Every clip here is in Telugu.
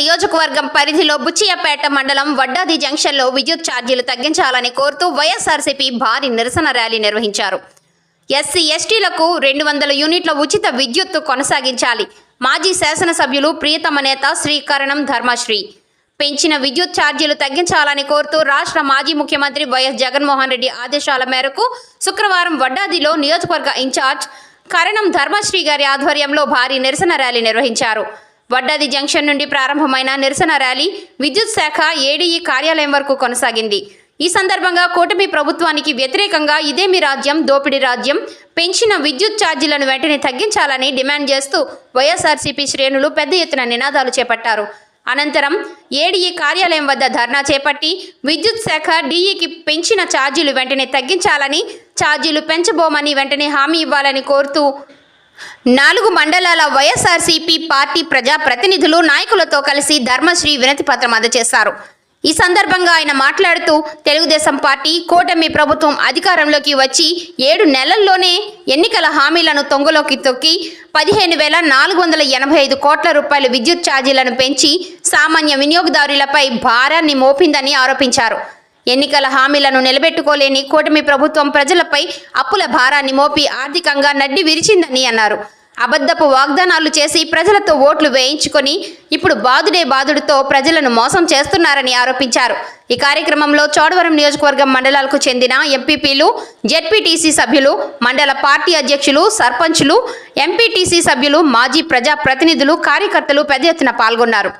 నియోజకవర్గం పరిధిలో బుచ్చియపేట మండలం వడ్డాది జంక్షన్లో విద్యుత్ ఛార్జీలు తగ్గించాలని కోరుతూ వైఎస్ఆర్సీపీ భారీ నిరసన ర్యాలీ నిర్వహించారు. ఎస్సీ ఎస్టీలకు రెండు వందల యూనిట్ల ఉచిత విద్యుత్తు కొనసాగించాలి. మాజీ శాసనసభ్యులు ప్రియతమ నేత శ్రీ కరణం ధర్మశ్రీ. పెంచిన విద్యుత్ ఛార్జీలు తగ్గించాలని కోరుతూ రాష్ట్ర మాజీ ముఖ్యమంత్రి వైఎస్ జగన్మోహన్ రెడ్డి ఆదేశాల మేరకు శుక్రవారం వడ్డాదిలో నియోజకవర్గ ఇన్ఛార్జ్ కరణం ధర్మశ్రీ గారి ఆధ్వర్యంలో భారీ నిరసన ర్యాలీ నిర్వహించారు. వడ్డాది జంక్షన్ నుండి ప్రారంభమైన నిరసన ర్యాలీ విద్యుత్ శాఖ ఏడీఈ కార్యాలయం వరకు కొనసాగింది. ఈ సందర్భంగా కూటమి ప్రభుత్వానికి వ్యతిరేకంగా ఇదేమి రాజ్యం దోపిడీ రాజ్యం పెంచిన విద్యుత్ ఛార్జీలను వెంటనే తగ్గించాలని డిమాండ్ చేస్తూ వైఎస్ఆర్సీపీ శ్రేణులు పెద్ద ఎత్తున నినాదాలు చేపట్టారు. అనంతరం ఏడీఈ కార్యాలయం వద్ద ధర్నా చేపట్టి విద్యుత్ శాఖ డీఈకి పెంచిన ఛార్జీలు వెంటనే తగ్గించాలని ఛార్జీలు పెంచబోమని వెంటనే హామీ ఇవ్వాలని కోరుతూ నాలుగు మండలాల వైఎస్ఆర్సీపీ పార్టీ ప్రజా ప్రతినిధులు నాయకులతో కలిసి ధర్మశ్రీ వినతి పత్రం అందజేశారు. ఈ సందర్భంగా ఆయన మాట్లాడుతూ తెలుగుదేశం పార్టీ కూటమి ప్రభుత్వం అధికారంలోకి వచ్చి ఏడు నెలల్లోనే ఎన్నికల హామీలను తొంగలోకి తొక్కి పదిహేను వేల నాలుగు వందల ఎనభై ఐదు కోట్ల రూపాయల విద్యుత్ ఛార్జీలను పెంచి సామాన్య వినియోగదారులపై భారాన్ని మోపిందని ఆరోపించారు. ఎన్నికల హామీలను నిలబెట్టుకోలేని కూటమి ప్రభుత్వం ప్రజలపై అప్పుల భారాన్ని మోపి ఆర్థికంగా నడ్డి విరిచిందని అన్నారు. అబద్ధపు వాగ్దానాలు చేసి ప్రజలతో ఓట్లు వేయించుకొని ఇప్పుడు బాదుడే బాదుడుతో ప్రజలను మోసం చేస్తున్నారని ఆరోపించారు. ఈ కార్యక్రమంలో చోడవరం నియోజకవర్గం మండలాలకు చెందిన ఎంపీపీలు జెడ్పీటీసీ సభ్యులు మండల పార్టీ అధ్యక్షులు సర్పంచులు ఎంపీటీసీ సభ్యులు మాజీ ప్రజా ప్రతినిధులు కార్యకర్తలు పెద్ద ఎత్తున పాల్గొన్నారు.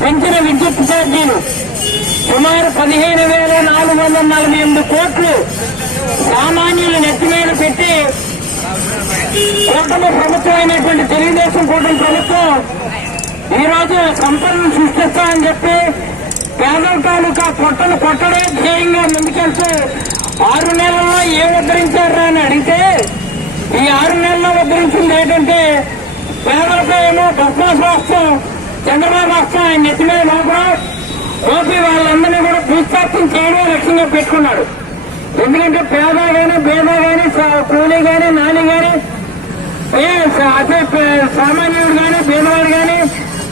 పెంచిన విద్యుత్ ఛార్జీలు. సుమారు పదిహేను వేల నాలుగు వందల నలభై ఎనిమిది కోట్లు సామాన్యులు నెత్తి మీద పెట్టి కూటమి ప్రభుత్వం అయినటువంటి తెలుగుదేశం కూటమి ప్రభుత్వం ఈరోజు సంపదను సృష్టిస్తామని చెప్పి పేదల తాలూకా పొట్టను కొట్టడే ధ్యేయంగా ముందుకెళ్తూ ఆరు నెలల్లో ఏం ఉద్ధరించారా అని అడిగితే ఈ ఆరు నెలల్లో ఉద్ధరించింది ఏంటంటే పేదలపై ఏమో బస్మాస్ చంద్రబాబు వస్తే ఆయన నెత్తి మీద మోపడం ఓపీ వాళ్ళందరినీ కూడా భూస్థాపం చేయడం లక్ష్యంగా పెట్టుకున్నాడు. ఎందుకంటే పేద కానీ బేద కానీ కూలీ కానీ నాని కానీ అదే సామాన్యుడు కానీ పేదవాడు కానీ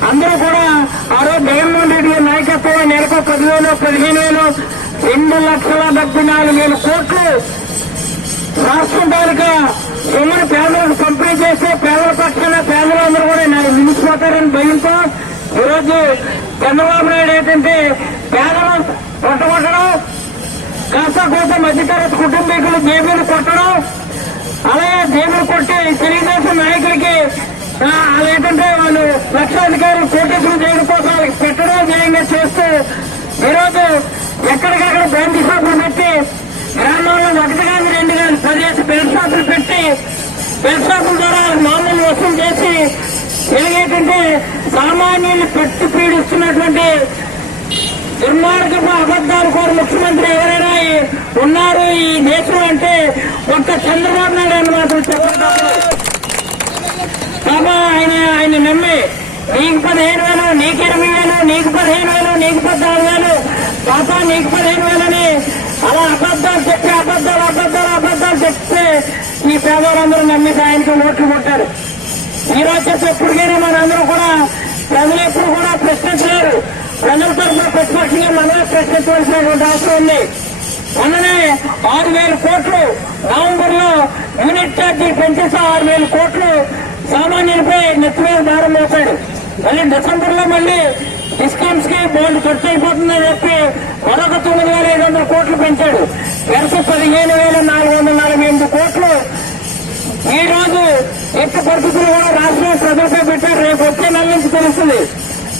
అందరూ కూడా ఆ రోజు జగన్మోహన్ రెడ్డి గారి నాయకత్వంలో నెలకు పదివేలు పదిహేను వేలు రెండు లక్షల డెబ్బై నాలుగు వేల కోట్లు రాష్ట్రం తాలూకా సొమ్మును పేదలకు పంపిణీ చేస్తే పేదల పక్షాన పేదలందరూ కూడా నాకు నిలిచిపోతారని భయంతో ఈరోజు చంద్రబాబు నాయుడు ఏంటంటే పేదలు కొట్టగొట్టడం కాస్త కోత మధ్యతరగతి కుటుంబీకులు జేబులు కొట్టడం అలాగే జేబులు కొట్టి తెలుగుదేశం నాయకులకి లేదంటే వాళ్ళు ఏంటంటే వాళ్ళు లక్షాధికారులు కోటేశ్వరం చేయడం కోసం వాళ్ళకి పెట్టడం ధ్యేయంగా చేస్తూ ఈరోజు ఎక్కడికక్కడ బ్యాంక్ షాపులు పెట్టి గ్రామంలో ఒకటి కాదు బెల్ట్ షాపులు పెట్టి బెల్ట్ షాపుల ద్వారా మామూలు వసూలు చేసి ఎలాగేంటంటే సామాన్యులు పెట్టి పీడిస్తున్నటువంటి దుర్మార్గపు అబద్దాలు కోరు ముఖ్యమంత్రి ఎవరైనా ఉన్నారు ఈ దేశం అంటే ఒక్క చంద్రబాబు నాయుడు అని మాత్రం చెప్పగలరు బాబా ఆయన ఆయన నమ్మి నీకు పదిహేను వేలు నీకు ఇరవై వేలు నీకు పదిహేను వేలు నీకు పద్నాలుగు వేలు పాప నీకు పదిహేను వేలని అలా అబద్దాలు చెప్పి అబద్దాలు అబద్దాలు అబద్దాలు అబద్ధాలు చెప్తే ఈ పేదవారందరూ నమ్మి ఆయనకి ఓట్లు కొట్టారు. ఈ రోజు చేస్తే ఎప్పటికైనా మనందరూ కూడా ప్రజలు ఎప్పుడు కూడా ప్రశ్నించలేరు. ప్రజల తరఫున ప్రతిపక్షంగా మనమే ప్రశ్నించవలసినటువంటి అవసరం ఉంది. మొన్ననే ఆరు వేల కోట్లు నవంబర్లో యూనిట్ ఛార్జీ పెంచేసి ఆరు వేల కోట్లు సామాన్యులపై నెత్తి మీద భారం మోపాడు. మళ్ళీ డిసెంబర్లో మళ్ళీ డిస్కౌంట్స్ బోర్డు ఖర్చు అయిపోతుందని చెప్పి మరొక తొమ్మిది వేల ఐదు వందల కోట్లు పెంచాడు. వరుస పదిహేను వేల నాలుగు వందల నలభై ఎనిమిది కోట్లు. ఈ రోజు ఎట్టి పరిస్థితులు కూడా రాష్ట్రంలో ప్రజలపై పెట్టారు రేపు వచ్చే నెల నుంచి తెలుస్తుంది.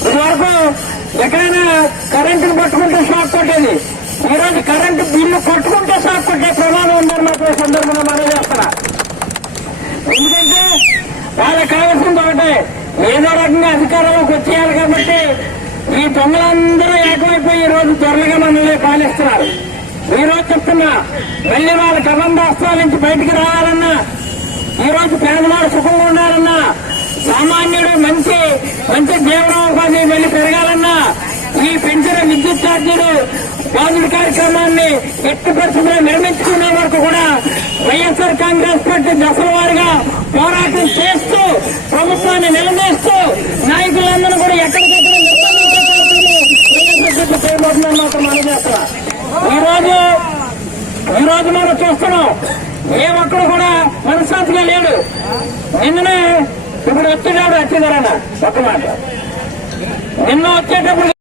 ఇదివరకు ఎక్కడైనా కరెంటును పట్టుకుంటే షాక్ కొట్టేది. ఈ రోజు కరెంటు బిల్లు కొట్టుకుంటే షాక్ కొట్టే ప్రమాదం ఉందని మాత్రం సందర్భంగా మనం చేస్తున్నా. ఎందుకంటే వాళ్ళకి కావాల్సింది ఒకటే. ఏదో రకంగా అధికారంలోకి వచ్చేయాలి కాబట్టి ఈ దొంగలందరూ ఏకమైపోయి ఈ రోజు త్వరగా మనల్ని పాలిస్తున్నారు. ఈ రోజు చెప్తున్నా మళ్ళీ వాళ్ళ కబంధాస్త్రాల నుంచి బయటికి రావాలన్నా ఈ రోజు పేదవాడు సుఖంగా ఉండాలన్నా సామాన్యుడు మంచి మంచి జీవనోపాధి మళ్ళీ పెరగాలన్నా ఈ పెంచిన విద్యుత్ ఛార్జీలు బాధుడి కార్యక్రమాన్ని ఎట్టి పరిస్థితుల్లో నిర్మించుకునే వరకు కూడా వైఎస్ఆర్ కాంగ్రెస్ పార్టీ దశల వారిగా పోరాటం చేస్తూ ప్రభుత్వాన్ని నిలదీస్తూ నాయకులందరూ కూడా ఎక్కడికక్కడ నిర్బంధించే కార్యక్రమం వైఎస్ఆర్ పార్టీ చేయబోతుందని మాత్రం మనం చేస్తున్నా ఈ రోజు ఈ రోజు మనం చూస్తున్నాం ఏ ఒక్కడు కూడా మనశ్శాంతిగా లేడు. నిన్ననే ఇప్పుడు వచ్చినాడు వచ్చిందరన్న ఒక్క మాట. నిన్న వచ్చేటప్పుడు